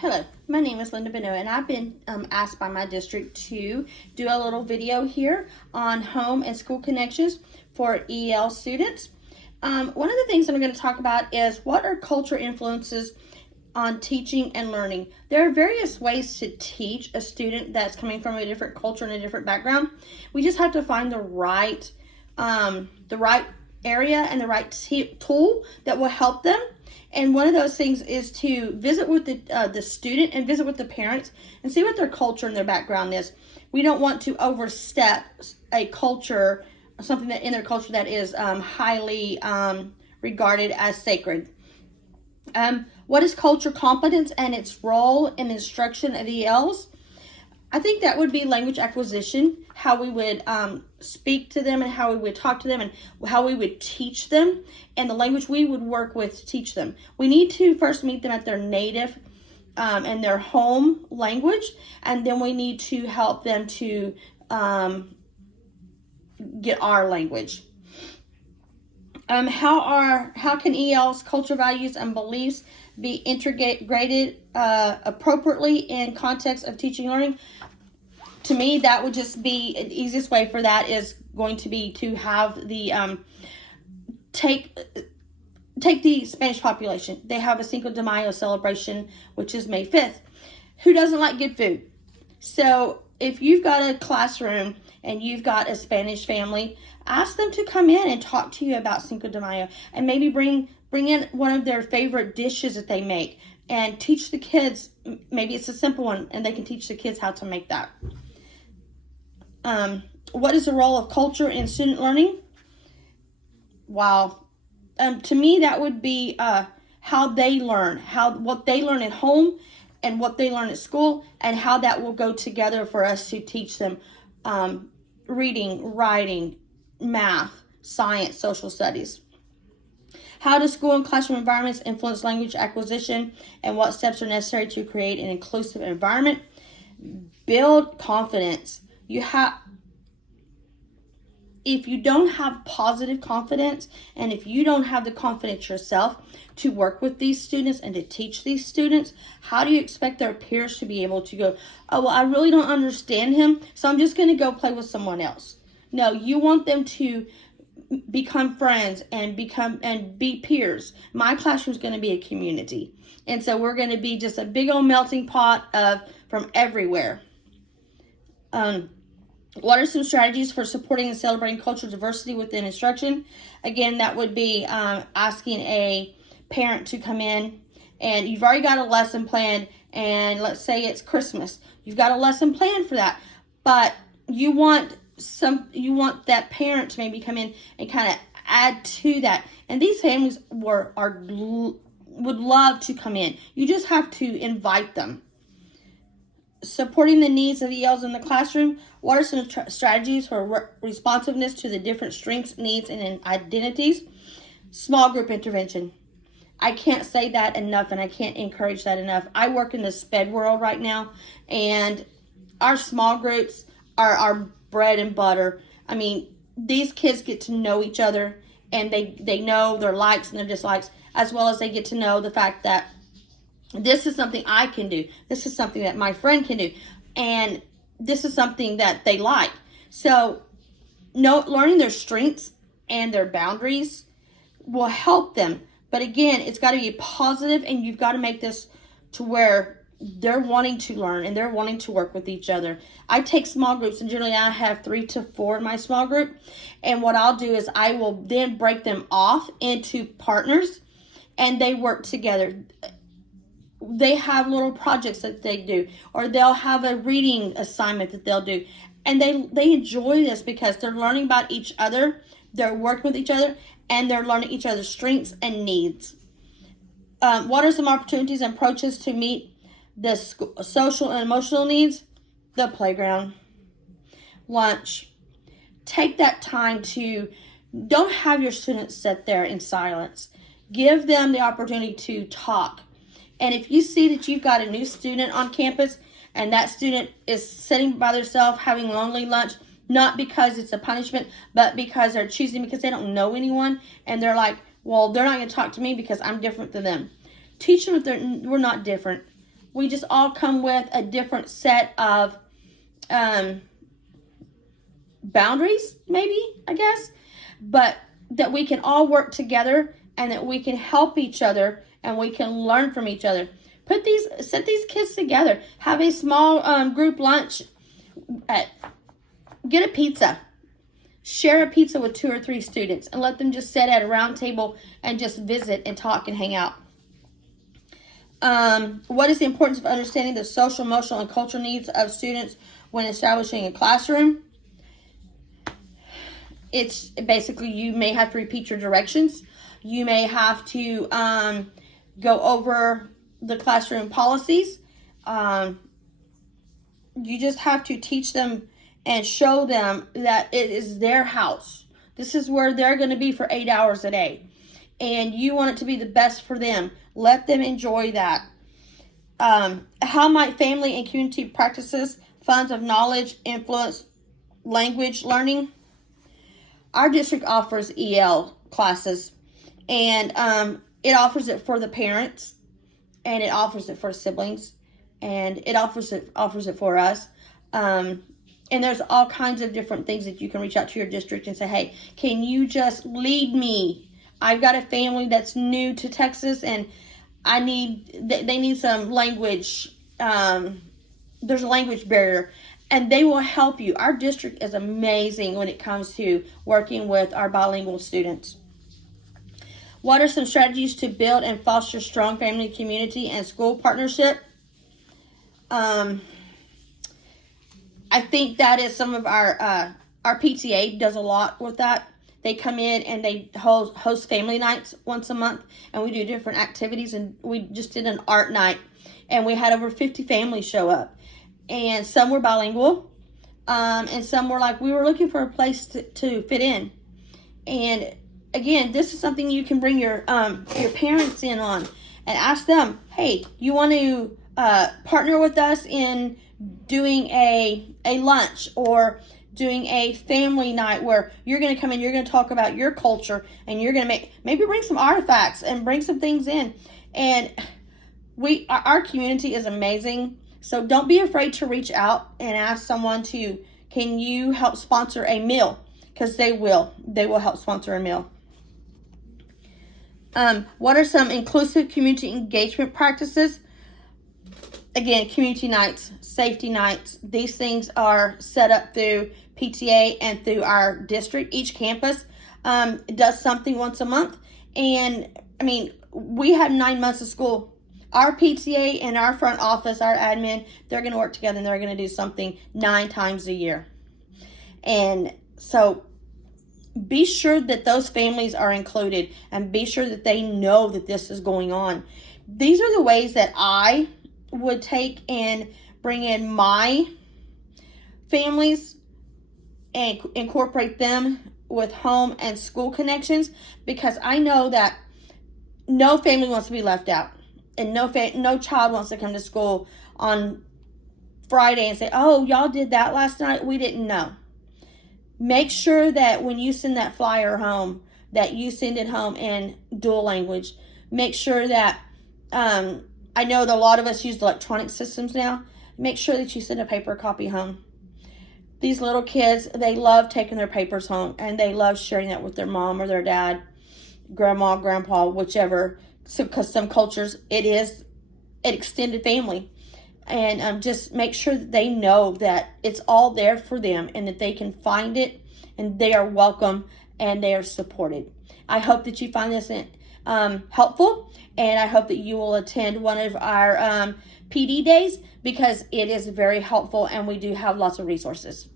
Hello, my name is Linda Benoit, and I've been asked by my district to do a little video here on home and school connections for EL students. One of the things that I'm going to talk about is what are culture influences on teaching and learning. There are various ways to teach a student that's coming from a different culture and a different background. We just have to find the right area and the right tool that will help them. And one of those things is to visit with the student and visit with the parents and see what their culture and their background is. We don't want to overstep a culture, something that in their culture that is highly regarded as sacred. What is culture competence and its role in instruction of ELs? I think that would be language acquisition, how we would speak to them and how we would talk to them and how we would teach them and the language we would work with to teach them. We need to first meet them at their native and their home language, and then we need to help them to get our language. How can EL's culture, values, and beliefs be integrated appropriately in context of teaching and learning? To me, that would just be the easiest way for that is going to be to have the take the Spanish population. They have a Cinco de Mayo celebration, which is May 5th. Who doesn't like good food? So if you've got a classroom and you've got a Spanish family, ask them to come in and talk to you about Cinco de Mayo and maybe bring in one of their favorite dishes that they make and teach the kids. Maybe it's a simple one and they can teach the kids how to make that. What is the role of culture in student learning? Wow. To me, that would be how they learn, what they learn at home and what they learn at school, and how that will go together for us to teach them reading, writing, math, science, social studies. How do school and classroom environments influence language acquisition, and what steps are necessary to create an inclusive environment? Build confidence. If you don't have positive confidence, and if you don't have the confidence yourself to work with these students and to teach these students, how do you expect their peers to be able to go, oh, well, I really don't understand him, so I'm just going to go play with someone else? No, you want them to become friends and be peers. My classroom is going to be a community, and so we're going to be just a big old melting pot from everywhere. What are some strategies for supporting and celebrating cultural diversity within instruction? Again, that would be asking a parent to come in, and you've already got a lesson planned, and let's say it's Christmas. You've got a lesson planned for that, but you want that parent to maybe come in and kind of add to that. And these families would love to come in. You just have to invite them. Supporting the needs of ELs in the classroom. What are some strategies for responsiveness to the different strengths, needs, and identities? Small group intervention. I can't say that enough, and I can't encourage that enough. I work in the SPED world right now, and our small groups are our bread and butter. I mean, these kids get to know each other, and they know their likes and their dislikes, as well as they get to know the fact that this is something I can do. This is something that my friend can do. And this is something that they like. So learning their strengths and their boundaries will help them. But again, it's got to be positive, and you've got to make this to where they're wanting to learn and they're wanting to work with each other. I take small groups, and generally I have 3 to 4 in my small group. And what I'll do is I will then break them off into partners, and they work together. They have little projects that they do, or they'll have a reading assignment that they'll do. And they enjoy this because they're learning about each other, they're working with each other, and they're learning each other's strengths and needs. What are some opportunities and approaches to meet the social and emotional needs? The playground, lunch. Take that time don't have your students sit there in silence. Give them the opportunity to talk. And if you see that you've got a new student on campus and that student is sitting by themselves having lonely lunch, not because it's a punishment, but because they're choosing because they don't know anyone, and they're like, well, they're not going to talk to me because I'm different than them. Teach them that we're not different. we just all come with a different set of boundaries, maybe, I guess, but that we can all work together and that we can help each other and we can learn from each other. Set these kids together. Have a small group lunch. Get a pizza. Share a pizza with 2 or 3 students and let them just sit at a round table and just visit and talk and hang out. What is the importance of understanding the social, emotional, and cultural needs of students when establishing a classroom? It's basically, you may have to repeat your directions. You may have to go over the classroom policies. You just have to teach them and show them that it is their house. This is where they're going to be for 8 hours a day. And you want it to be the best for them. Let them enjoy that. How might family and community practices, funds of knowledge, influence language learning? Our district offers EL classes, and it offers it for the parents, and it offers it for siblings, and it offers it for us. And there's all kinds of different things that you can reach out to your district and say, hey, can you just lead me? I've got a family that's new to Texas, and they need some language. There's a language barrier, and they will help you. Our district is amazing when it comes to working with our bilingual students. What are some strategies to build and foster strong family, community, and school partnership? I think that is some of our PTA does a lot with that. They come in and they host family nights once a month, and we do different activities. And we just did an art night, and we had over 50 families show up, and some were bilingual, and some were like, we were looking for a place to fit in. And again, this is something you can bring your parents in on and ask them, hey, you want to partner with us in doing a lunch or doing a family night where you're going to come in, you're going to talk about your culture, and you're going to maybe bring some artifacts and bring some things in. And our community is amazing. So don't be afraid to reach out and ask someone can you help sponsor a meal? Because they will help sponsor a meal. What are some inclusive community engagement practices? Again, community nights, safety nights. These things are set up through PTA and through our district. Each campus does something once a month. And, I mean, we have 9 months of school. Our PTA and our front office, our admin, they're going to work together, and they're going to do something 9 times a year. And so be sure that those families are included, and be sure that they know that this is going on. These are the ways that I would take and bring in my families and incorporate them with home and school connections, because I know that no family wants to be left out, and no child wants to come to school on Friday and say, oh, y'all did that last night, we didn't know. Make sure that when you send that flyer home, that you send it home in dual language. Make sure that I know that a lot of us use electronic systems now. Make sure that you send a paper copy home. These little kids, they love taking their papers home, and they love sharing that with their mom or their dad, grandma, grandpa, whichever. Because some cultures, it is an extended family. And just make sure that they know that it's all there for them, and that they can find it, and they are welcome, and they are supported. I hope that you find this helpful, and I hope that you will attend one of our PD days, because it is very helpful, and we do have lots of resources.